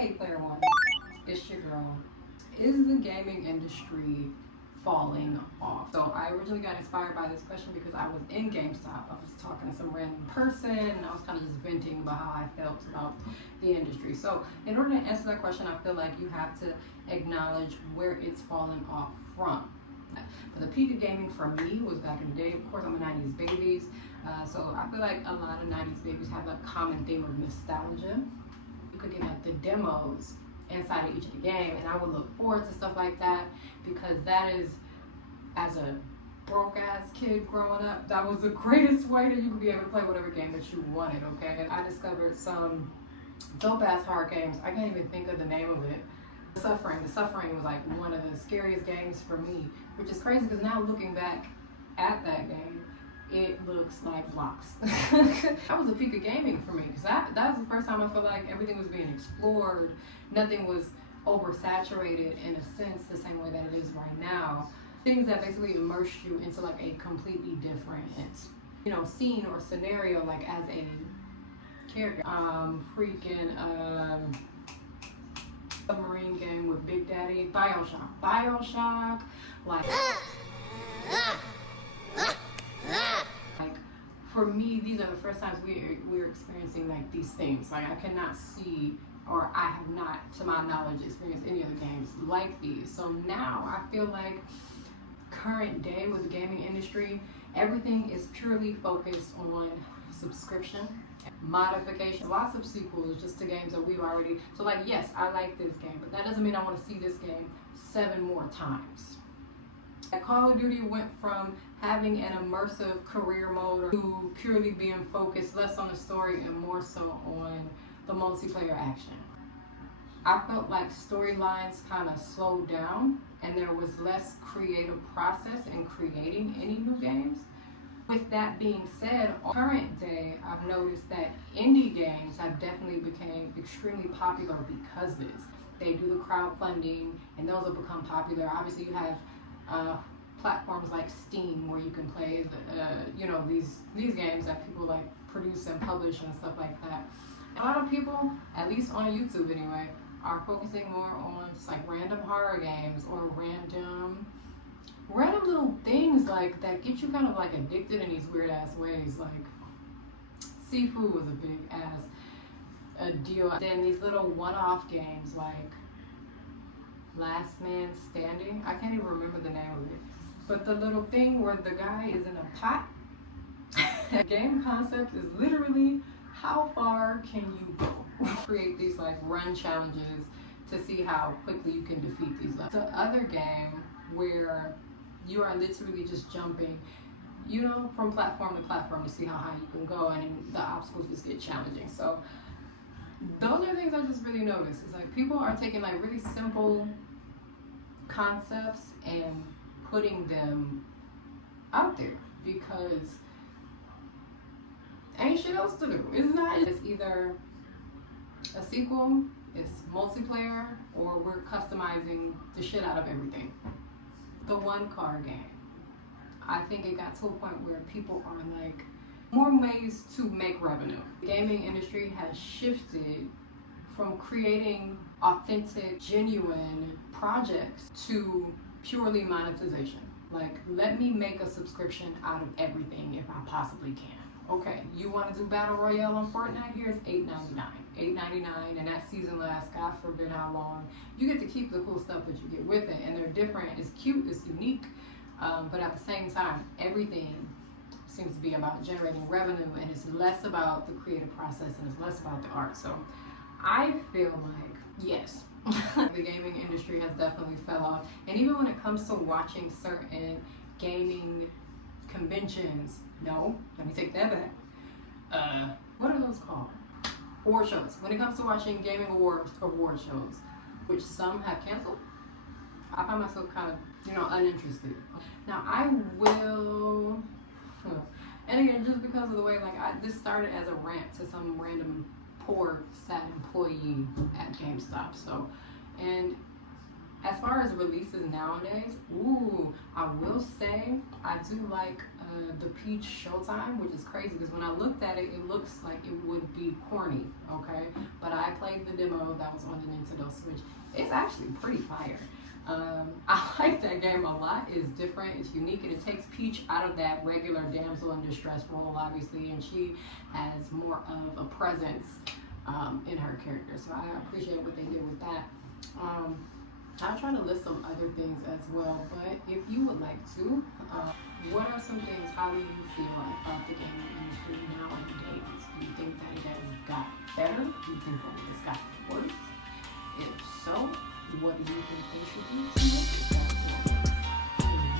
Hey Player One, it's your girl. Is the gaming industry falling off? So I originally got inspired by this question because I was in GameStop. I was talking to some random person and I was kind of just venting about how I felt about the industry. So in order to answer that question, I feel like you have to acknowledge where it's falling off from. But the peak of gaming for me was back in the day. Of course, I'm a 90s baby. So I feel like a lot of 90s babies have a common theme of nostalgia. You could get like the demos inside of each of the game, and I would look forward to stuff like that because that is, as a broke ass kid growing up, that was the greatest way that you could be able to play whatever game that you wanted. Okay, I discovered some dope ass horror games. I can't even think of the name of it. The Suffering was like one of the scariest games for me, which is crazy because now looking back at that game, it looks like blocks. That was the peak of gaming for me because that was the first time I felt like everything was being explored. Nothing was oversaturated in a sense the same way that it is right now. Things that basically immerse you into like a completely different, scene or scenario, like as a character. Submarine game with Big Daddy, Bioshock, like for me, these are the first times we're experiencing like these things. Like I cannot see, or I have not, to my knowledge, experienced any other games like these. So now I feel like current day with the gaming industry, everything is purely focused on subscription, modification, lots of sequels just to games that we've already. So like, yes, I like this game, but that doesn't mean I want to see this game 7 more times. Call of Duty went from having an immersive career mode to purely being focused less on the story and more so on the multiplayer action. I felt like storylines kind of slowed down and there was less creative process in creating any new games. With that being said, current day, I've noticed that indie games have definitely become extremely popular because of this. They do the crowdfunding and those have become popular. Obviously you have platforms like Steam where you can play these games that people like produce and publish and stuff like that. A lot of people, at least on YouTube anyway, are focusing more on just like random horror games or random little things like that get you kind of like addicted in these weird ass ways. Like Sifu was a big ass deal. Then these little one-off games like Last Man Standing. I can't even remember the name of it. But the little thing where the guy is in a pot. The game concept is literally how far can you go? Create these like run challenges to see how quickly you can defeat these levels. The other game where you are literally just jumping, from platform to platform to see how high you can go, and the obstacles just get challenging. So those are things I just really noticed. It's like people are taking like really simple concepts and putting them out there because ain't shit else to do. It's either a sequel, it's multiplayer, or we're customizing the shit out of everything. The one car game, I think it got to a point where people are like more ways to make revenue. The gaming industry has shifted from creating authentic, genuine projects to purely monetization. Like, let me make a subscription out of everything if I possibly can. Okay, you want to do Battle Royale on Fortnite? Here's $8.99. $8.99, and that season lasts, God forbid how long. You get to keep the cool stuff that you get with it, and they're different. It's cute, it's unique, but at the same time, everything seems to be about generating revenue, and it's less about the creative process and it's less about the art. So I feel like, yes, the gaming industry has definitely fell off. And even when it comes to watching certain gaming conventions, no, let me take that back. What are those called? Award shows. When it comes to watching gaming award shows, which some have canceled, I find myself kind of, uninterested. Now I will, and again, just because of the way, like, this started as a rant to some random poor, sad employee at GameStop. So, and as far as releases nowadays, I will say I do like the Peach Showtime, which is crazy because when I looked at it, it looks like it would be corny, okay? But I played the demo that was on the Nintendo Switch. It's actually pretty fire. I like that game a lot. It's different, it's unique, and it takes Peach out of that regular damsel in distress role, obviously, and she has more of a presence in her character. So I appreciate what they did with that. I'll try to list some other things as well, but if you would like to, what are some things, how do you feel about the gaming industry nowadays? Do you think that it has got better? Do you think that it has got worse? If so, what do you think they should do to make it better?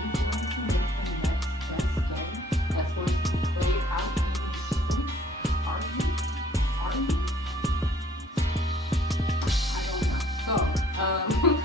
You want to make the next best game that's going to be played out in the streets? Are you? I don't know. So,